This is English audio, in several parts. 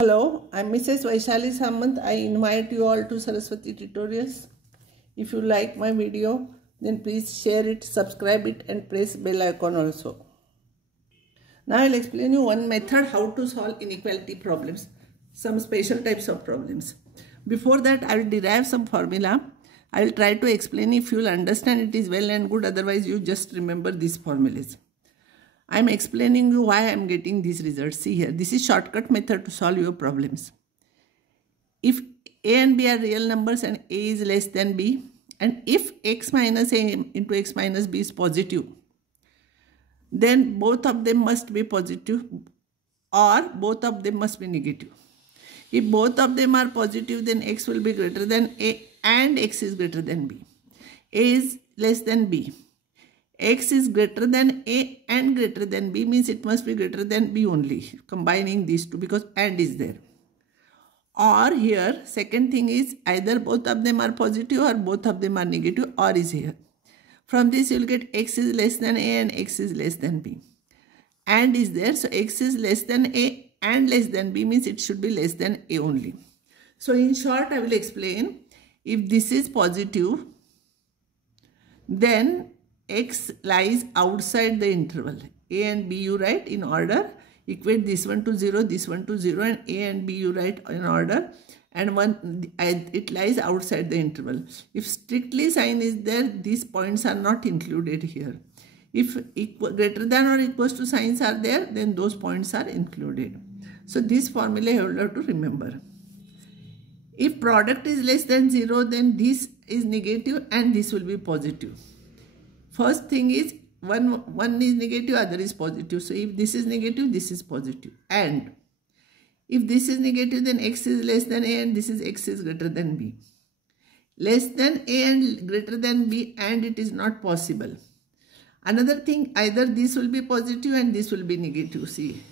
Hello, I'm Mrs. Vaishali Samant. I invite you all to Saraswati Tutorials. If you like my video, then please share it, subscribe it and press bell icon also. Now I'll explain you one method how to solve inequality problems, some special types of problems. Before that, I will derive some formula. I will try to explain. If you will understand, it is well and good. Otherwise, you just remember these formulas. I am explaining you why I am getting these results. See here, this is shortcut method to solve your problems. If a and b are real numbers and a is less than b, and if x minus a into x minus b is positive, then both of them must be positive or both of them must be negative. If both of them are positive, then x will be greater than a and x is greater than b. A is less than b. X is greater than a and greater than b means it must be greater than b only, combining these two because and is there. Or here, second thing is either both of them are positive or both of them are negative, or is here. From this you will get x is less than a and x is less than b. And is there, so x is less than a and less than b means it should be less than a only. So in short, I will explain. If this is positive, then x lies outside the interval. A and b you write in order. Equate this one to 0, this one to 0, and a and b you write in order. And it lies outside the interval. If strictly sign is there, these points are not included here. If greater than or equals to signs are there, then those points are included. So this formula you have to remember. If product is less than 0, then this is negative and this will be positive. First thing is one is negative, other is positive. So if this is negative, this is positive. And if this is negative, then x is less than a and this is x is greater than b. Less than a and greater than b, and it is not possible. Another thing, either this will be positive and this will be negative. See,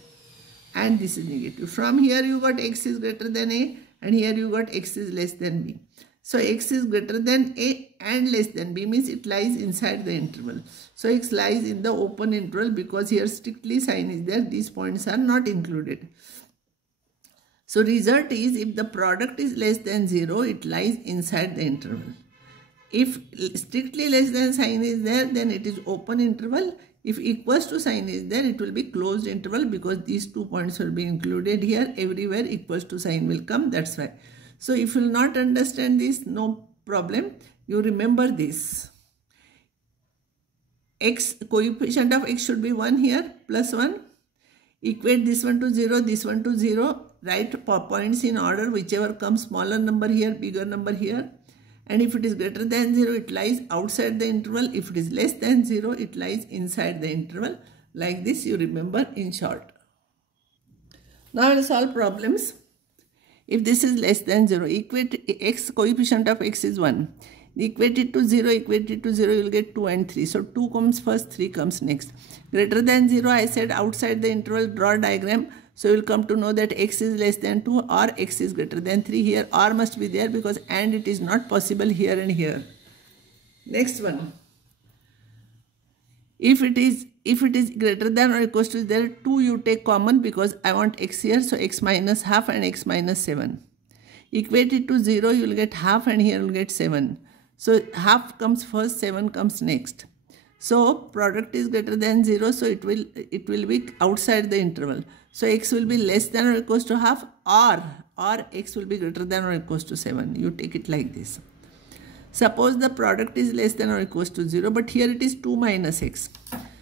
and this is negative. From here you got x is greater than a and here you got x is less than b. So x is greater than a and less than b means it lies inside the interval. So x lies in the open interval because here strictly sign is there. These points are not included. So result is if the product is less than 0, it lies inside the interval. If strictly less than sign is there, then it is open interval. If equals to sign is there, it will be closed interval because these 2 points will be included here. Everywhere equals to sign will come. That's why. So if you will not understand this, no problem. You remember this. X, coefficient of x should be 1 here, plus 1. Equate this one to 0, this one to 0. Write points in order, whichever comes smaller number here, bigger number here. And if it is greater than 0, it lies outside the interval. If it is less than 0, it lies inside the interval. Like this, you remember in short. Now I will solve problems. If this is less than 0, equate x, coefficient of x is 1. Equate it to 0, equate it to 0, you will get 2 and 3. So 2 comes first, 3 comes next. Greater than 0, I said outside the interval, draw diagram. So you will come to know that x is less than 2 or x is greater than 3. Here or must be there because and it is not possible here and here. Next one. If it is greater than or equals to there, 2 you take common because I want x here. So x minus half and x minus 7. Equate it to 0, you will get half and here you will get 7. So half comes first, 7 comes next. So product is greater than 0, so it will be outside the interval. So x will be less than or equals to half or x will be greater than or equals to 7. You take it like this. Suppose the product is less than or equals to 0, but here it is 2 minus x.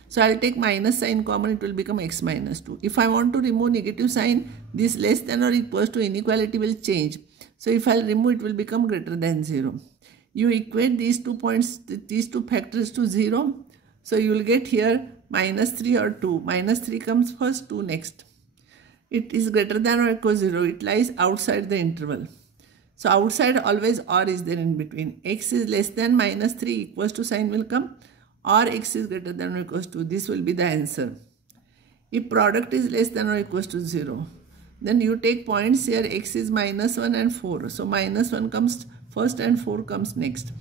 So I will take minus sign common, it will become x minus 2. If I want to remove negative sign, this less than or equals to inequality will change. So if I will remove, it will become greater than 0. You equate these 2 points, these 2 factors to 0. So you will get here minus 3 or 2. Minus 3 comes first, 2 next. It is greater than or equals to 0. It lies outside the interval. So outside always or is there in between. X is less than minus 3 equals to sign will come. Or x is greater than or equals to. This will be the answer. If product is less than or equals to 0, then you take points here. X is minus 1 and 4. So minus 1 comes first and 4 comes next.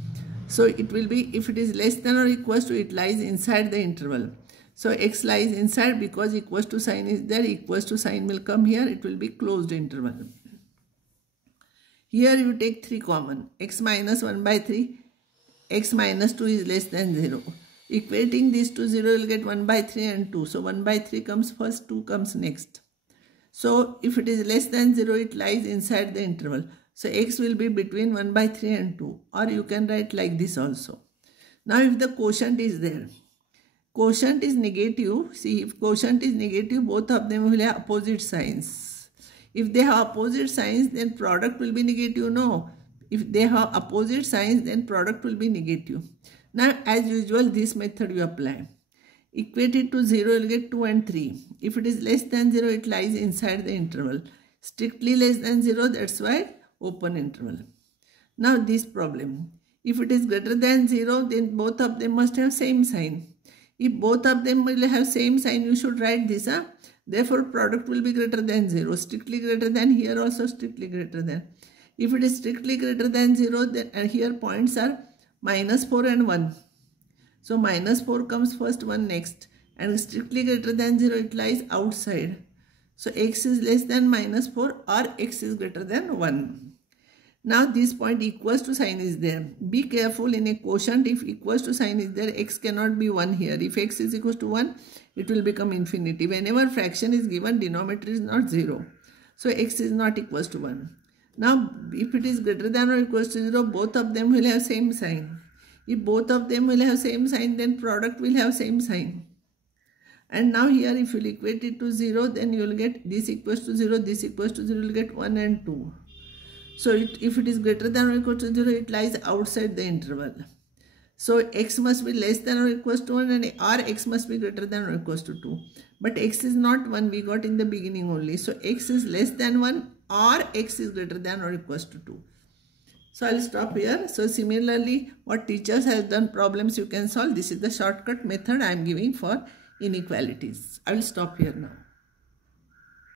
So it will be, if it is less than or equals to, it lies inside the interval. So x lies inside because equals to sign is there. Equals to sign will come here. It will be closed interval. Here you take 3 common. X minus 1 by 3. X minus 2 is less than 0. Equating these to 0, you will get 1 by 3 and 2. So 1 by 3 comes first, 2 comes next. So if it is less than 0, it lies inside the interval. So x will be between 1 by 3 and 2. Or you can write like this also. Now if the quotient is there, quotient is negative. See, if quotient is negative, both of them will have opposite signs. If they have opposite signs, then product will be negative. No. If they have opposite signs, then product will be negative. Now, as usual, this method you apply. Equate it to 0, you will get 2 and 3. If it is less than 0, it lies inside the interval. Strictly less than 0, that's why open interval. Now, this problem. If it is greater than 0, then both of them must have same sign. If both of them will have same sign, you should write this. Therefore, product will be greater than 0. Strictly greater than, here also strictly greater than. If it is strictly greater than 0, then and here points are minus 4 and 1. So minus 4 comes first, 1 next. And strictly greater than 0, it lies outside. So x is less than minus 4 or x is greater than 1. Now this point equals to sign is there. Be careful in a quotient. If equals to sign is there, x cannot be 1 here. If x is equals to 1, it will become infinity. Whenever fraction is given, denominator is not 0. So x is not equals to 1. Now if it is greater than or equals to 0, both of them will have same sign. If both of them will have same sign, then product will have same sign. And now here if you will equate it to 0, then you will get this equals to 0, this equals to 0, you will get 1 and 2. So if it is greater than or equal to 0, it lies outside the interval. So x must be less than or equals to 1 and or x must be greater than or equals to 2. But x is not 1, we got in the beginning only. So x is less than 1 or x is greater than or equals to 2. So I will stop here. So similarly, what teachers have done problems you can solve. This is the shortcut method I am giving for inequalities. I will stop here now.